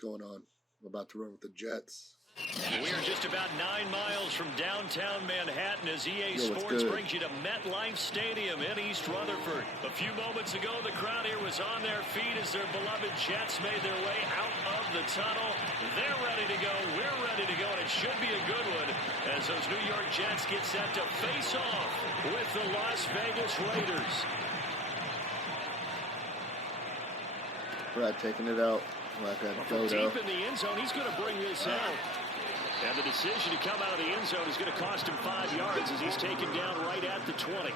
going on. I'm about to run with the Jets. We are just about 9 miles from downtown Manhattan as EA Sports brings you to MetLife Stadium in East Rutherford. A few moments ago, the crowd here was on their feet as their beloved Jets made their way out of the tunnel. They're ready to go. We're ready to go, and it should be a good one as those New York Jets get set to face off with the Las Vegas Raiders. Brad taking it out like a dodo. Deep in the end zone, he's going to bring this out. And the decision to come out of the end zone is going to cost him 5 yards as he's taken down right at the 20.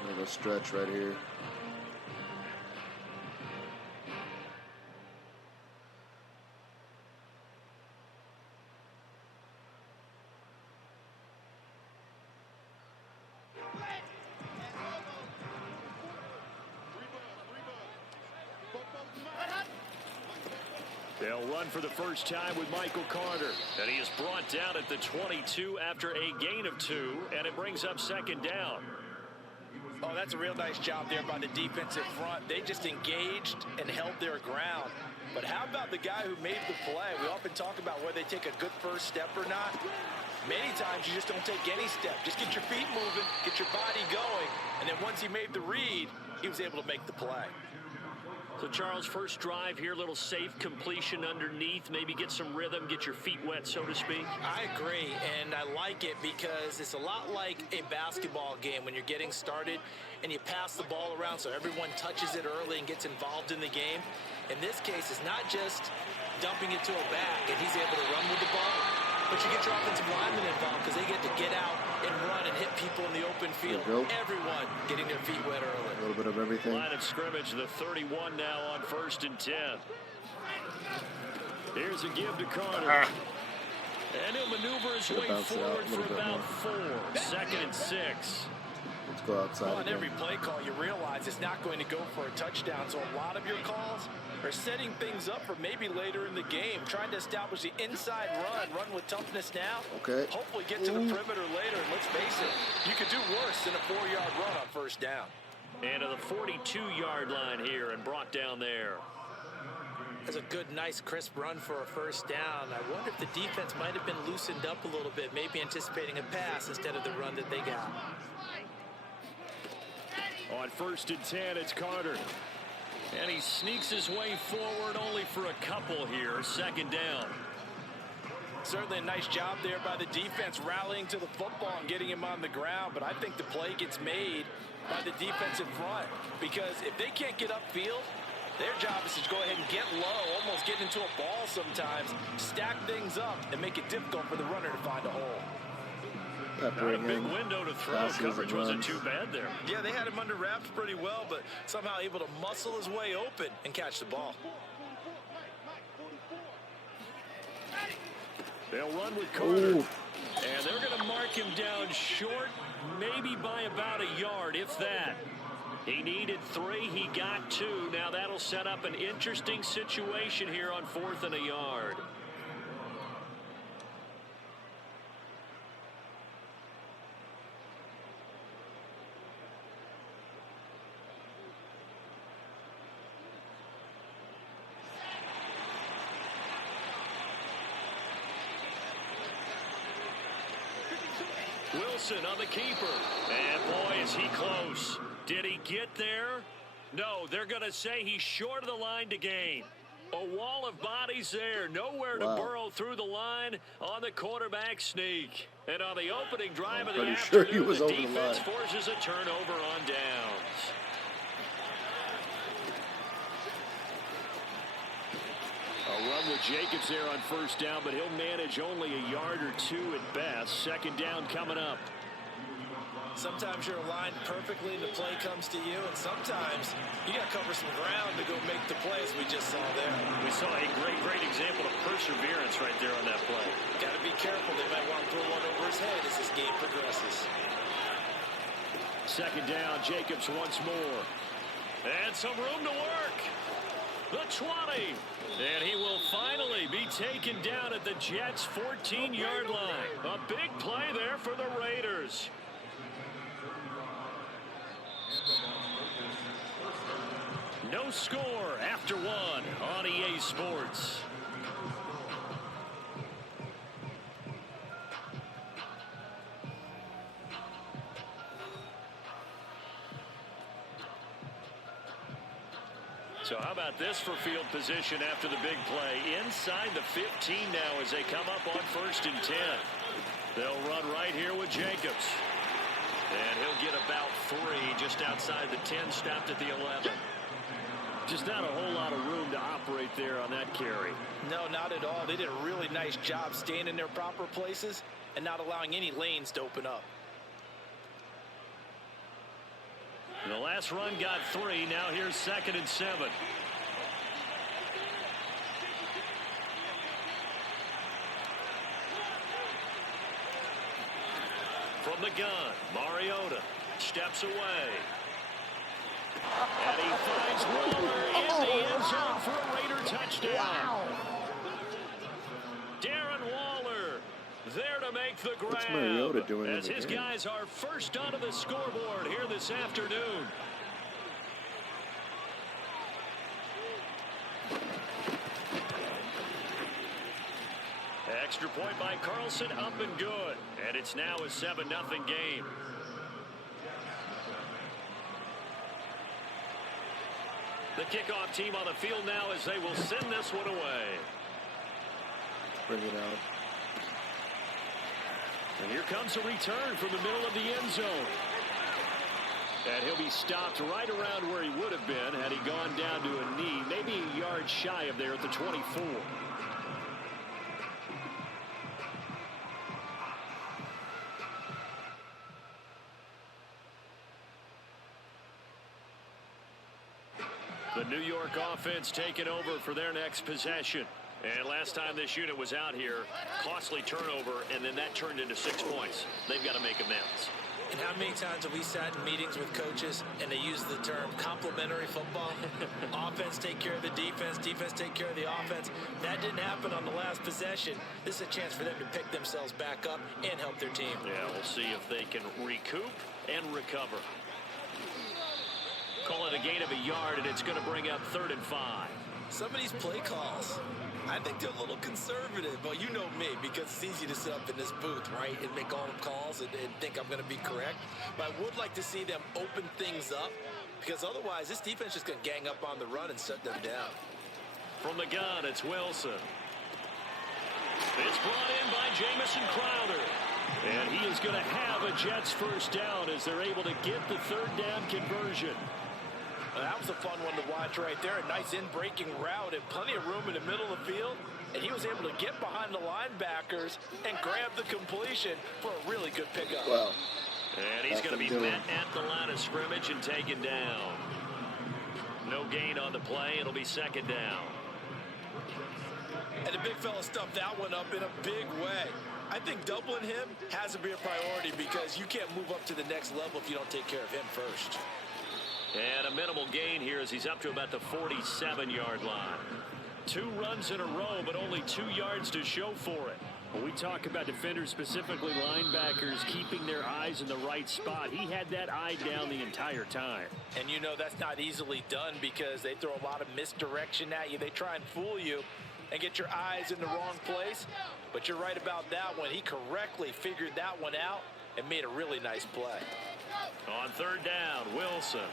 I'm going to stretch right here. They'll run for the first time with Michael Carter. And he is brought down at the 22 after a gain of 2. And it brings up second down. Oh, that's a real nice job there by the defensive front. They just engaged and held their ground. But how about the guy who made the play? We often talk about whether they take a good first step or not. Many times you just don't take any step. Just get your feet moving, get your body going. And then once he made the read, he was able to make the play. So, Charles, first drive here, little safe completion underneath. Maybe get some rhythm, get your feet wet, so to speak. I agree, and I like it because it's a lot like a basketball game when you're getting started and you pass the ball around so everyone touches it early and gets involved in the game. In this case, it's not just dumping it to a back and he's able to run with the ball, but you get your offensive linemen involved because they get to get out and run and hit people in the open field. Everyone getting their feet wet early. A little bit of everything. Line of scrimmage, the 31 now on 1st and 10. Here's a give to Carter. And he'll maneuver his way forward for about 4. 2nd and 6. Let's go outside. Well, on every play call, you realize it's not going to go for a touchdown. So a lot of your calls are setting things up for maybe later in the game, trying to establish the inside run with toughness now. Okay. Hopefully get to the perimeter later. And let's face it, you could do worse than a 4-yard run on first down. And to the 42-yard line here and brought down there. That's a good, nice, crisp run for a first down. I wonder if the defense might have been loosened up a little bit, maybe anticipating a pass instead of the run that they got. On 1st and 10, it's Carter. And he sneaks his way forward only for a couple here. 2nd down. Certainly a nice job there by the defense rallying to the football and getting him on the ground. But I think the play gets made by the defensive front. Because if they can't get upfield, their job is to go ahead and get low, almost get into a ball sometimes, stack things up, and make it difficult for the runner to find a hole. Not a big window to throw. Coverage wasn't too bad there. Yeah, they had him under wraps pretty well, but somehow able to muscle his way open and catch the ball. They'll run with Carter. And they're going to mark him down short, maybe by about a yard, if that. He needed 3. He got 2. Now that'll set up an interesting situation here on 4th and a yard. Wilson on the keeper. And boy, is he close. Did he get there? No, they're going to say he's short of the line to gain. A wall of bodies there. Nowhere to burrow through the line on the quarterback sneak. And on the opening drive of the afternoon, the defense forces a turnover on downs. A run with Jacobs there on 1st down, but he'll manage only a yard or 2 at best. 2nd down coming up. Sometimes you're aligned perfectly and the play comes to you, and sometimes you got to cover some ground to go make the play, as we just saw there. We saw a great example of perseverance right there on that play. Got to be careful. They might want to throw one over his head as this game progresses. 2nd down, Jacobs once more. And some room to work. The 20. And he will finally be taken down at the Jets' 14-yard line. A big play there for the Raiders. no score after one on EA Sports. So how about this for field position after the big play? Inside the 15 now as they come up on 1st and 10. They'll run right here with Jacobs. And he'll get about 3 just outside the 10, stopped at the 11. Just not a whole lot of room to operate there on that carry. No, not at all. They did a really nice job staying in their proper places and not allowing any lanes to open up. The last run got 3. Now here's 2nd and 7. From the gun, Mariota steps away. And he finds Waller in the end zone for a Raider touchdown. Wow. Darren Waller there to make the grab. What's Mariota doing as his guys are first onto the scoreboard here this afternoon. Extra point by Carlson, up and good. And it's now a 7-0 game. The kickoff team on the field now as they will send this one away. Bring it out. And here comes a return from the middle of the end zone. And he'll be stopped right around where he would have been had he gone down to a knee, maybe a yard shy of there at the 24. The New York offense taking over for their next possession. And last time this unit was out here, costly turnover, and then that turned into 6 points. They've got to make amends. And how many times have we sat in meetings with coaches and they use the term complementary football? Offense take care of the defense, defense take care of the offense. That didn't happen on the last possession. This is a chance for them to pick themselves back up and help their team. Yeah, we'll see if they can recoup and recover. Call it a gain of a yard, and it's going to bring up 3rd and 5. Some of these play calls, I think they're a little conservative. Well, you know me, because it's easy to sit up in this booth, right, and make all the calls and think I'm going to be correct. But I would like to see them open things up, because otherwise this defense is going to gang up on the run and shut them down. From the gun, it's Wilson. It's brought in by Jamison Crowder. And he is going to have a Jets first down as they're able to get the 3rd down conversion. That was a fun one to watch right there. A nice in-breaking route and plenty of room in the middle of the field. And he was able to get behind the linebackers and grab the completion for a really good pickup. Wow. And he's going to be met at the line of scrimmage and taken down. No gain on the play. It'll be 2nd down. And the big fella stuffed that one up in a big way. I think doubling him has to be a priority because you can't move up to the next level if you don't take care of him first. And a minimal gain here as he's up to about the 47-yard line. 2 runs in a row, but only 2 yards to show for it. When we talk about defenders, specifically linebackers, keeping their eyes in the right spot, he had that eye down the entire time. And you know that's not easily done because they throw a lot of misdirection at you. They try and fool you and get your eyes in the wrong place. But you're right about that one. He correctly figured that one out and made a really nice play. On 3rd down, Wilson.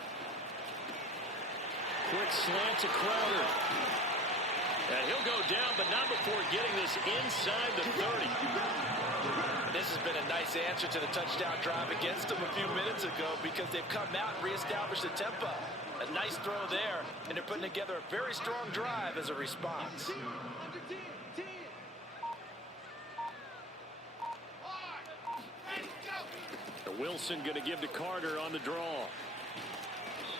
Quick slant to Crowder. And he'll go down, but not before getting this inside the 30. This has been a nice answer to the touchdown drive against them a few minutes ago because they've come out and reestablished the tempo. A nice throw there, and they're putting together a very strong drive as a response. Wilson going to give to Carter on the draw.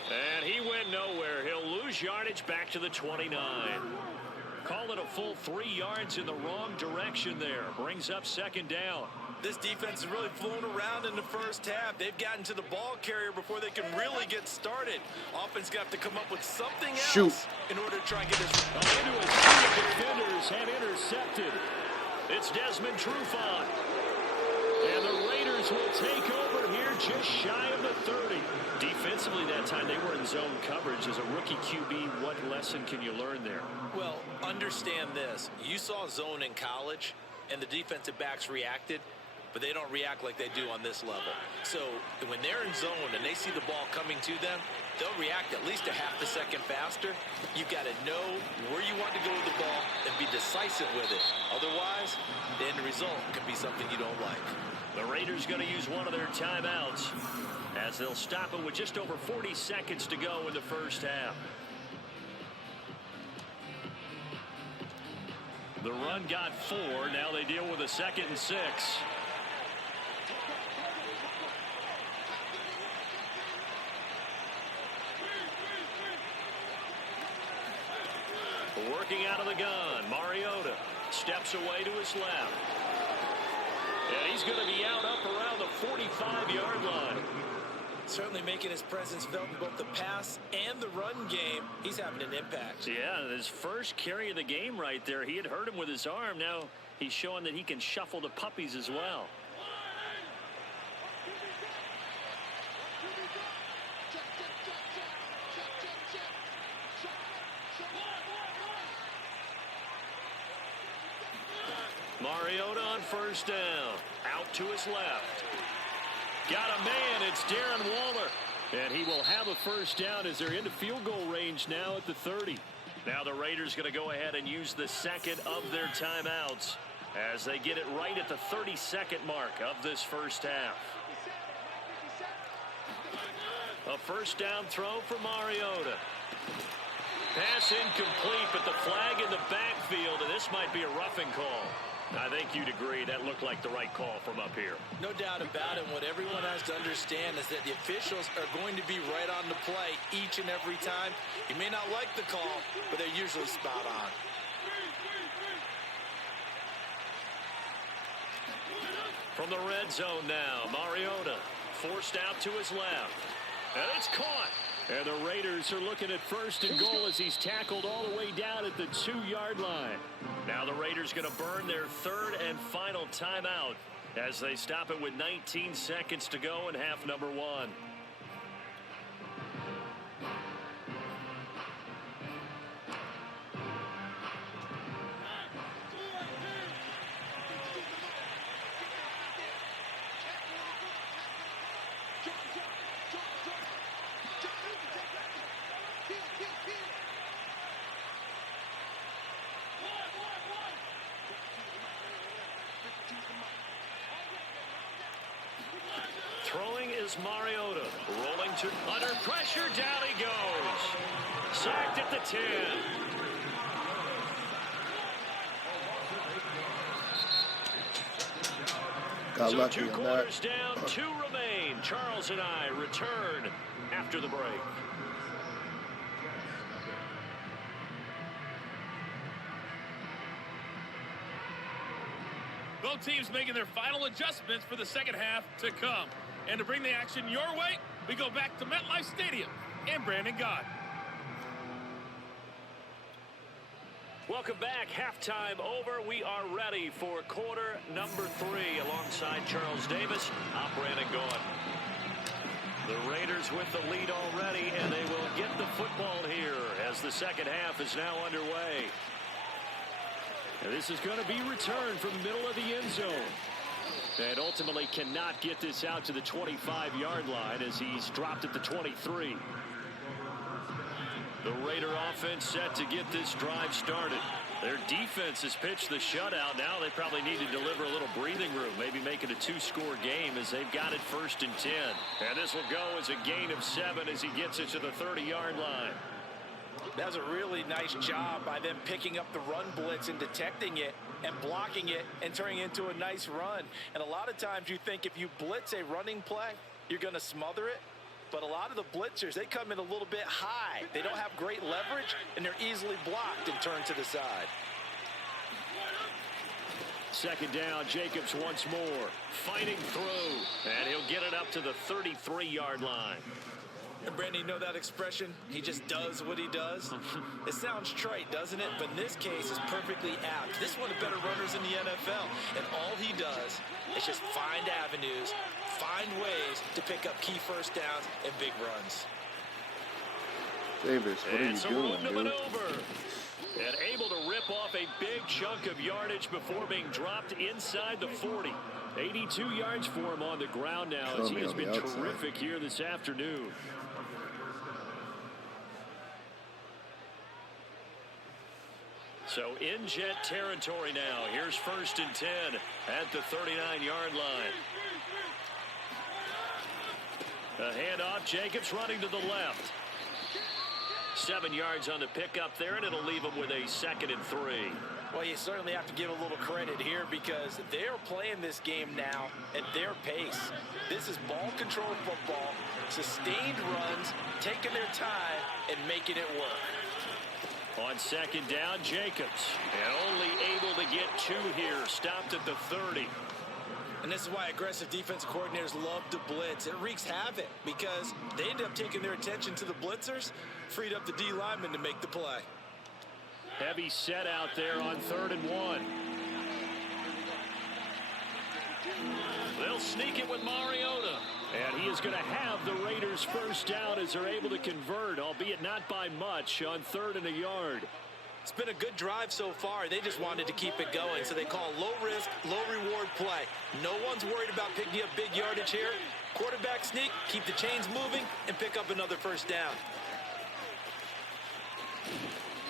And he went nowhere. He'll lose yardage back to the 29. Call it a full 3 yards in the wrong direction there. Brings up 2nd down. This defense has really flown around in the first half. They've gotten to the ball carrier before they can really get started. Offense got to come up with something else in order to try and get this. Into a sea of defenders have intercepted. It's Desmond Trufant. And the Raiders will take over here just shy of the 30. Defensively that time, they were in zone coverage. As a rookie QB, what lesson can you learn there? Well, understand this. You saw zone in college, and the defensive backs reacted, but they don't react like they do on this level. So when they're in zone and they see the ball coming to them, they'll react at least a half a second faster. You've got to know where you want to go with the ball and be decisive with it. Otherwise, the end result could be something you don't like. The Raiders going to use one of their timeouts as they'll stop it with just over 40 seconds to go in the first half. The run got 4. Now they deal with a 2nd and 6. Working out of the gun, Mariota steps away to his left. And he's going to be out up around the 45-yard line. Certainly making his presence felt in both the pass and the run game. He's having an impact. Yeah, his first carry of the game right there. He had hurt him with his arm. Now he's showing that he can shuffle the puppies as well. Mariota on first down. Out to his left. Got a man. It's Darren Waller. And he will have a first down as they're into field goal range now at the 30. Now the Raiders going to go ahead and use the second of their timeouts as they get it right at the 32nd mark of this first half. A first down throw for Mariota. Pass incomplete, but the flag in the backfield, and this might be a roughing call. I think you'd agree that looked like the right call from up here. No doubt about it. What everyone has to understand is that the officials are going to be right on the play each and every time. You may not like the call, but they're usually spot on. From the red zone now, Mariota forced out to his left. And it's caught. And the Raiders are looking at first and goal as he's tackled all the way down at the 2-yard line. Now the Raiders going to burn their third and final timeout as they stop it with 19 seconds to go in half number 1. Throwing is Mariota. Rolling to under pressure. Down he goes. Sacked at the 10. Got So lucky 2 on quarters that. down, 2 remain. Charles and I return after the break. Both teams making their final adjustments for the second half to come. And to bring the action your way, we go back to MetLife Stadium and Brandon Gott. Welcome back. Halftime over. We are ready for quarter number 3 alongside Charles Davis. I'm Brandon Gott. The Raiders with the lead already, and they will get the football here as the second half is now underway. And this is going to be returned from the middle of the end zone. And ultimately cannot get this out to the 25-yard line as he's dropped at the 23. The Raider offense set to get this drive started. Their defense has pitched the shutout. Now they probably need to deliver a little breathing room, maybe make it a 2-score game as they've got it 1st and 10. And this will go as a gain of 7 as he gets it to the 30-yard line. That was a really nice job by them picking up the run blitz and detecting it and blocking it and turning it into a nice run. And a lot of times you think if you blitz a running play, you're going to smother it. But a lot of the blitzers, they come in a little bit high. They don't have great leverage, and they're easily blocked and turned to the side. Second down, Jacobs once more. Fighting through, and he'll get it up to the 33-yard line. And Brandon, you know that expression? He just does what he does. It sounds trite, doesn't it? But in this case, it's perfectly apt. This is one of the better runners in the NFL. And all he does is just find avenues, find ways to pick up key first downs and big runs. Davis, what are you doing, dude? And able to rip off a big chunk of yardage before being dropped inside the 40. 82 yards for him on the ground now as he has been terrific here this afternoon. So in jet territory now. Here's 1st and 10 at the 39-yard line. A handoff. Jacobs running to the left. 7 yards on the pickup there, and it'll leave him with a 2nd and 3. Well, you certainly have to give a little credit here because they're playing this game now at their pace. This is ball control football, sustained runs, taking their time, and making it work. On 2nd down, Jacobs. And only able to get 2 here. Stopped at the 30. And this is why aggressive defensive coordinators love to blitz. It wreaks havoc because they end up taking their attention to the blitzers, freed up the D lineman to make the play. Heavy set out there on 3rd and 1. They'll sneak it with Mariota. And he is going to have the Raiders first down as they're able to convert, albeit not by much, on 3rd and a yard. It's been a good drive so far. They just wanted to keep it going, so they call low risk, low reward play. No one's worried about picking up big yardage here. Quarterback sneak, keep the chains moving, and pick up another first down.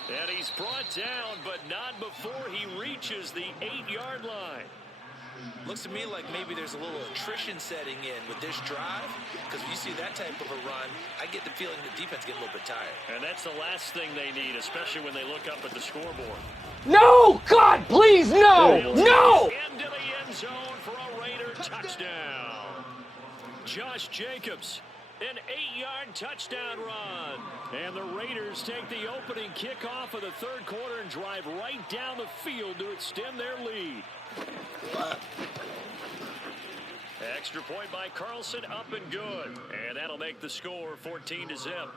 And he's brought down, but not before he reaches the 8-yard line. Looks to me like maybe there's a little attrition setting in with this drive, because if you see that type of a run, I get the feeling the defense getting a little bit tired. And that's the last thing they need, especially when they look up at the scoreboard. No! God, please, no! No! Into the end zone for a Raider touchdown. Josh Jacobs, an 8-yard touchdown run. And the Raiders take the opening kickoff of the 3rd quarter and drive right down the field to extend their lead. Extra point by Carlson, up and good. And that'll make the score 14-0.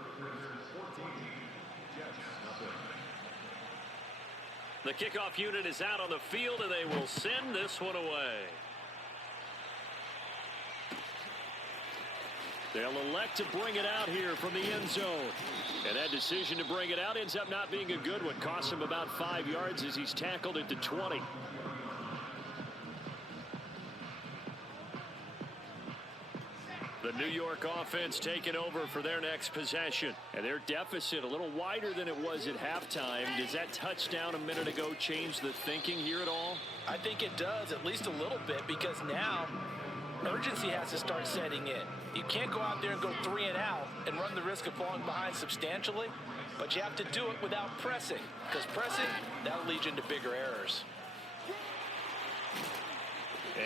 The kickoff unit is out on the field, and they will send this one away. They'll elect to bring it out here from the end zone. And that decision to bring it out ends up not being a good one. Costs him about 5 yards as he's tackled at the 20. The New York offense taking over for their next possession. And their deficit a little wider than it was at halftime. Does that touchdown a minute ago change the thinking here at all? I think it does, at least a little bit, because now urgency has to start setting in. You can't go out there and go 3 and out and run the risk of falling behind substantially, but you have to do it without pressing, because pressing, that'll lead you into bigger errors.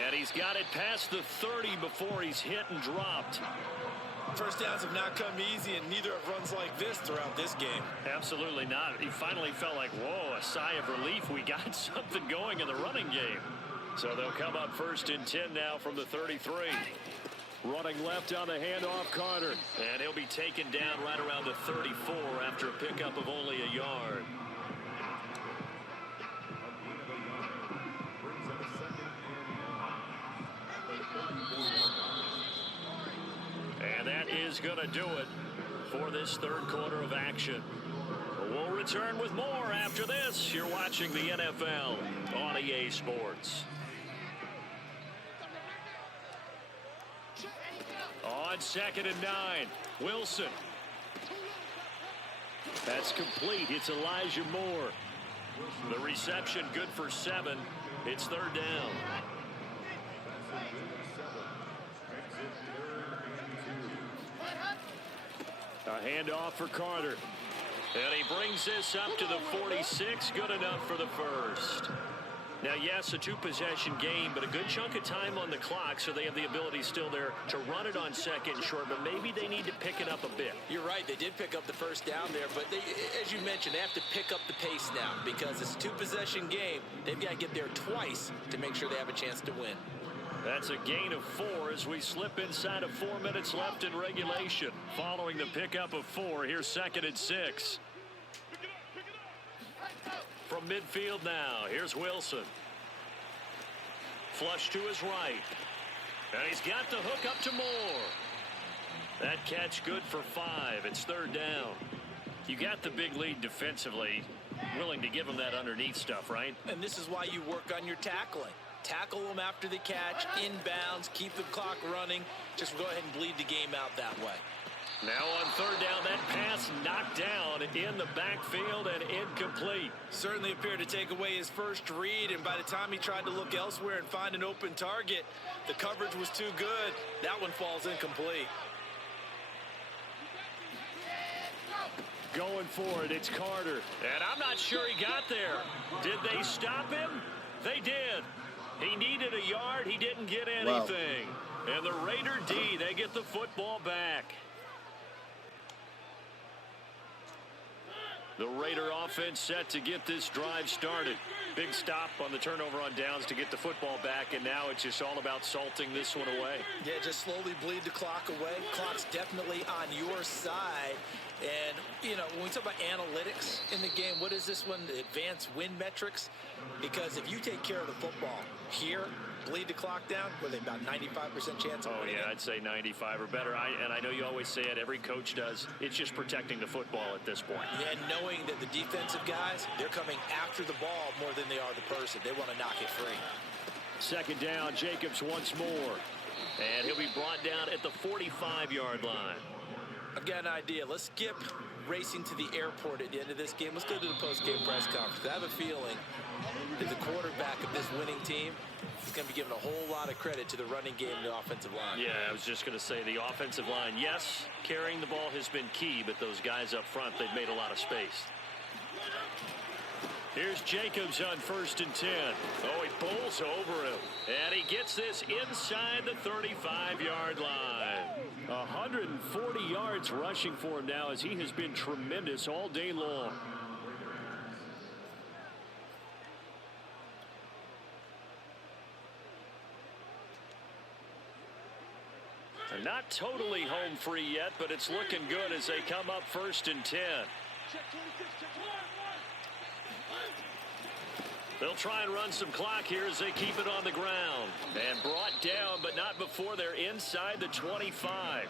And he's got it past the 30 before he's hit and dropped. First downs have not come easy, and neither have runs like this throughout this game. Absolutely not. He finally felt like, whoa, a sigh of relief. We got something going in the running game. So they'll come up 1st and 10 now from the 33. Running left on the handoff, Carter. And he'll be taken down right around the 34 after a pickup of only a yard. And that is going to do it for this 3rd quarter of action. We'll return with more after this. You're watching the NFL on EA Sports. On 2nd and 9, Wilson. That's complete. It's Elijah Moore. The reception good for 7. It's 3rd down. A handoff for Carter. And he brings this up to the 46. Good enough for the first. Now, yes, a 2-possession game, but a good chunk of time on the clock, so they have the ability still there to run it on 2nd and short, but maybe they need to pick it up a bit. You're right. They did pick up the first down there, but they, as you mentioned, they have to pick up the pace now because it's a 2-possession game. They've got to get there twice to make sure they have a chance to win. That's a gain of 4 as we slip inside of 4 minutes left in regulation. Following the pickup of 4, here's 2nd and 6. From midfield now, here's Wilson. Flush to his right. And he's got the hook up to Moore. That catch good for 5. It's 3rd down. You got the big lead defensively. Willing to give him that underneath stuff, right? And this is why you work on your tackling. Tackle them after the catch, inbounds, keep the clock running. Just go ahead and bleed the game out that way. Now on 3rd down, that pass knocked down in the backfield and incomplete. Certainly appeared to take away his first read, and by the time he tried to look elsewhere and find an open target, the coverage was too good. That one falls incomplete. Going for it, it's Carter. And I'm not sure he got there. Did they stop him? They did. He needed a yard. He didn't get anything. Wow. And the Raider D, they get the football back. The Raider offense set to get this drive started. Big stop on the turnover on downs to get the football back, and now it's just all about salting this one away. Yeah, just slowly bleed the clock away. Clock's definitely on your side. And, you know, when we talk about analytics in the game, what is this one? The advanced win metrics? Because if you take care of the football here, bleed the clock down, with about 95% chance of winning. Oh, yeah, I'd say 95 or better. And I know you always say it, every coach does. It's just protecting the football at this point. Yeah, and knowing that the defensive guys, they're coming after the ball more than they are the person. They want to knock it free. 2nd down, Jacobs once more. And he'll be brought down at the 45-yard line. I've got an idea. Let's skip racing to the airport at the end of this game. Let's go to the post-game press conference. I have a feeling that the quarterback of this winning team is going to be given a whole lot of credit to the running game and the offensive line. Yeah, I was just going to say the offensive line, yes, carrying the ball has been key, but those guys up front, they've made a lot of space. Here's Jacobs on 1st and 10. Oh, he pulls over him. And he gets this inside the 35-yard line. 140 yards rushing for him now as he has been tremendous all day long. They're not totally home free yet, but it's looking good as they come up 1st and 10. They'll try and run some clock here as they keep it on the ground. And brought down, but not before they're inside the 25.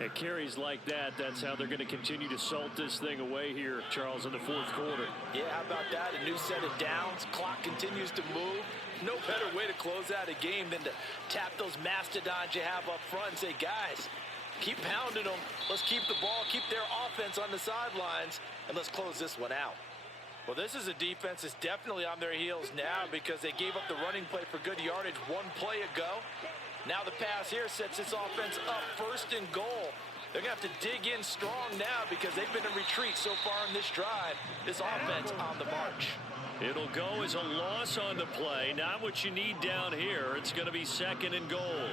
At carries like that, that's how they're going to continue to salt this thing away here, Charles, in the 4th quarter. Yeah, how about that? A new set of downs. Clock continues to move. No better way to close out a game than to tap those mastodons you have up front and say, guys, keep pounding them. Let's keep the ball, keep their offense on the sidelines, and let's close this one out. Well, this is a defense that's definitely on their heels now because they gave up the running play for good yardage one play ago. Now the pass here sets this offense up 1st and goal. They're going to have to dig in strong now because they've been in retreat so far in this drive. This offense on the march. It'll go as a loss on the play. Not what you need down here. It's going to be 2nd and goal.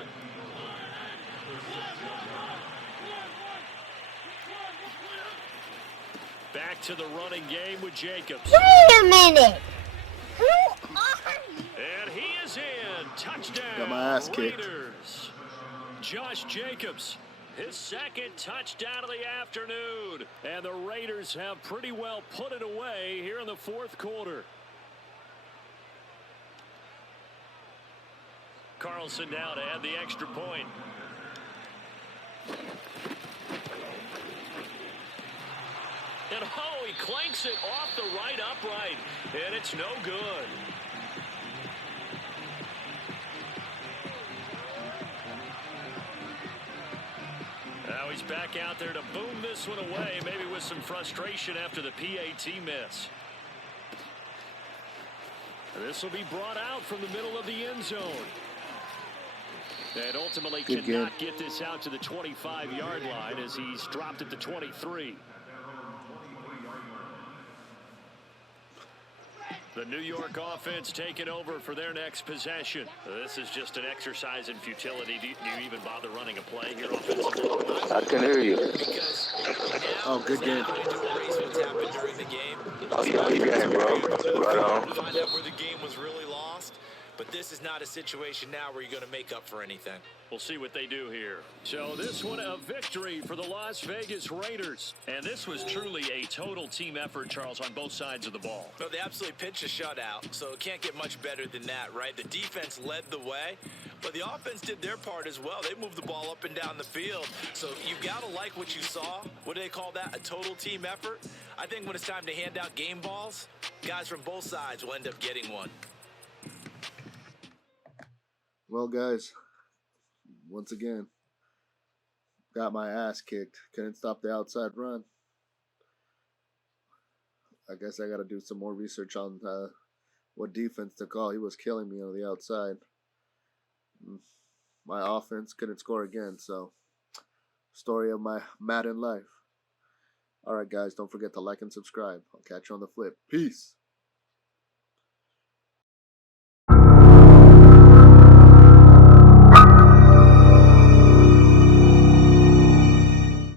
Back to the running game with Jacobs. Wait a minute. Who are you? And he is in. Touchdown. Got my ass kicked. Raiders. Josh Jacobs, his 2nd touchdown of the afternoon. And the Raiders have pretty well put it away here in the 4th quarter. Carlson now to add the extra point. And oh, he clanks it off the right upright. And it's no good. Now he's back out there to boom this one away, maybe with some frustration after the PAT miss. This will be brought out from the middle of the end zone. And ultimately cannot get this out to the 25-yard line as he's dropped at the 23. The New York offense taking over for their next possession. This is just an exercise in futility. Do you even bother running a play here offensively? I can hear you. Oh, good game. Oh, yeah, you got it, bro. Right on. Find out where the game was really lost. But this is not a situation now where you're going to make up for anything. We'll see what they do here. So this one a victory for the Las Vegas Raiders. And this was truly a total team effort, Charles, on both sides of the ball. No, they absolutely pitched a shutout, so it can't get much better than that, right? The defense led the way, but the offense did their part as well. They moved the ball up and down the field. So you got to like what you saw. What do they call that? A total team effort? I think when it's time to hand out game balls, guys from both sides will end up getting one. Well, guys, once again, got my ass kicked. Couldn't stop the outside run. I guess I got to do some more research on what defense to call. He was killing me on the outside. My offense couldn't score again, so story of my Madden life. All right, guys, don't forget to like and subscribe. I'll catch you on the flip. Peace.